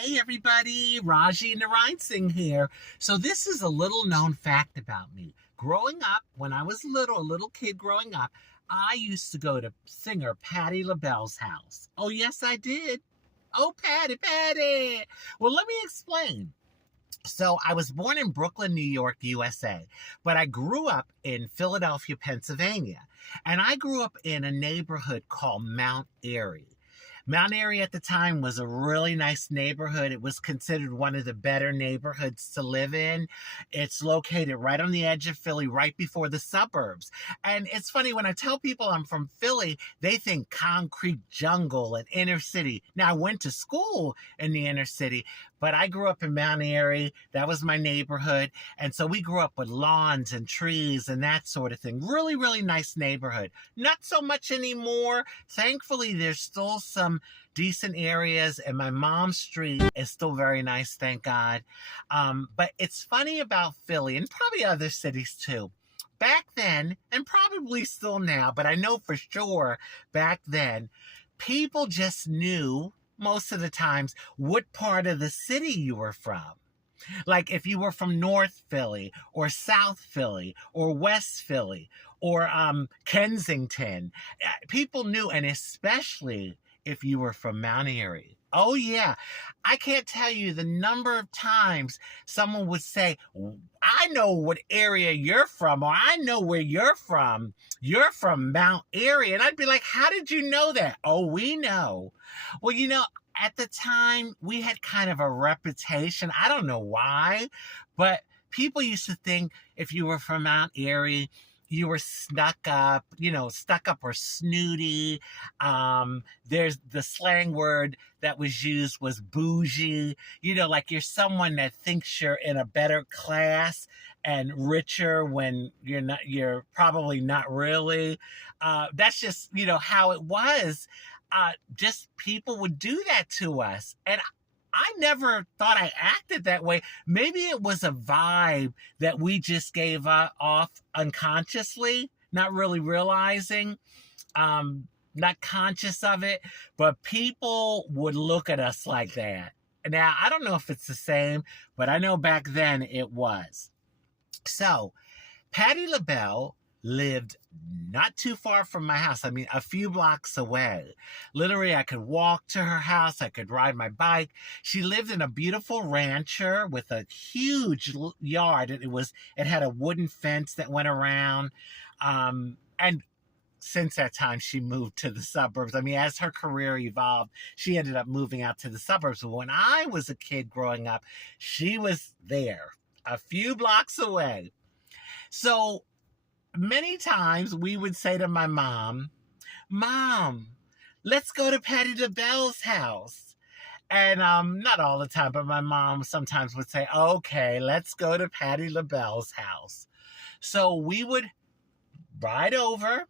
Hey everybody, Rajee Narinesingh here. So this is a little known fact about me. Growing up, when I was a little kid growing up, I used to go to singer Patti LaBelle's house. Oh yes, I did. Oh, Patti, Patti. Well, let me explain. So I was born in Brooklyn, New York, USA, but I grew up in Philadelphia, Pennsylvania. And I grew up in a neighborhood called Mount Airy. Mount Airy at the time was a really nice neighborhood. It was considered one of the better neighborhoods to live in. It's located right on the edge of Philly, right before the suburbs. And it's funny, when I tell people I'm from Philly, they think concrete jungle and inner city. Now, I went to school in the inner city, but I grew up in Mount Airy. That was my neighborhood. And so we grew up with lawns and trees and that sort of thing. Really, really nice neighborhood. Not so much anymore. Thankfully, there's still some decent areas, and my mom's street is still very nice, thank God. But it's funny about Philly, and probably other cities too. Back then, and probably still now, but I know for sure back then, people just knew most of the times what part of the city you were from. Like if you were from North Philly or South Philly or West Philly or Kensington, people knew, and especially if you were from Mount Airy. Oh yeah, I can't tell you the number of times someone would say, I know what area you're from, or I know where you're from. You're from Mount Airy. And I'd be like, how did you know that? Oh, we know. Well, at the time, we had kind of a reputation. I don't know why, but people used to think if you were from Mount Airy, you were stuck up or snooty. There's the slang word that was used was bougie. Like you're someone that thinks you're in a better class and richer when you're probably not really. That's just, how it was. Just people would do that to us. And I never thought I acted that way. Maybe it was a vibe that we just gave off unconsciously, not really realizing, not conscious of it, but people would look at us like that. Now, I don't know if it's the same, but I know back then it was. So, Patti LaBelle lived not too far from my house. I mean, a few blocks away. Literally, I could walk to her house. I could ride my bike. She lived in a beautiful rancher with a huge yard. It had a wooden fence that went around. And since that time, she moved to the suburbs. I mean, as her career evolved, she ended up moving out to the suburbs. But when I was a kid growing up, she was there, a few blocks away. So many times we would say to my mom, let's go to Patti LaBelle's house. And not all the time, but my mom sometimes would say, okay, let's go to Patti LaBelle's house. So we would ride over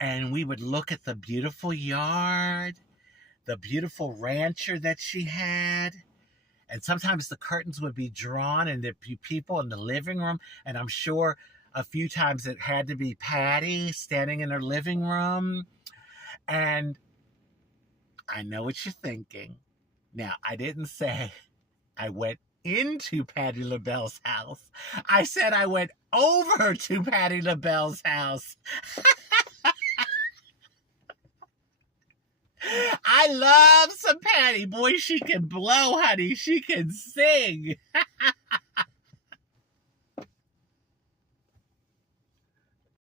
and we would look at the beautiful yard, the beautiful rancher that she had. And sometimes the curtains would be drawn and there'd be people in the living room. And I'm sure a few times it had to be Patti standing in her living room. And I know what you're thinking. Now, I didn't say I went into Patti LaBelle's house. I said I went over to Patti LaBelle's house. I love some Patti. Boy, she can blow, honey. She can sing.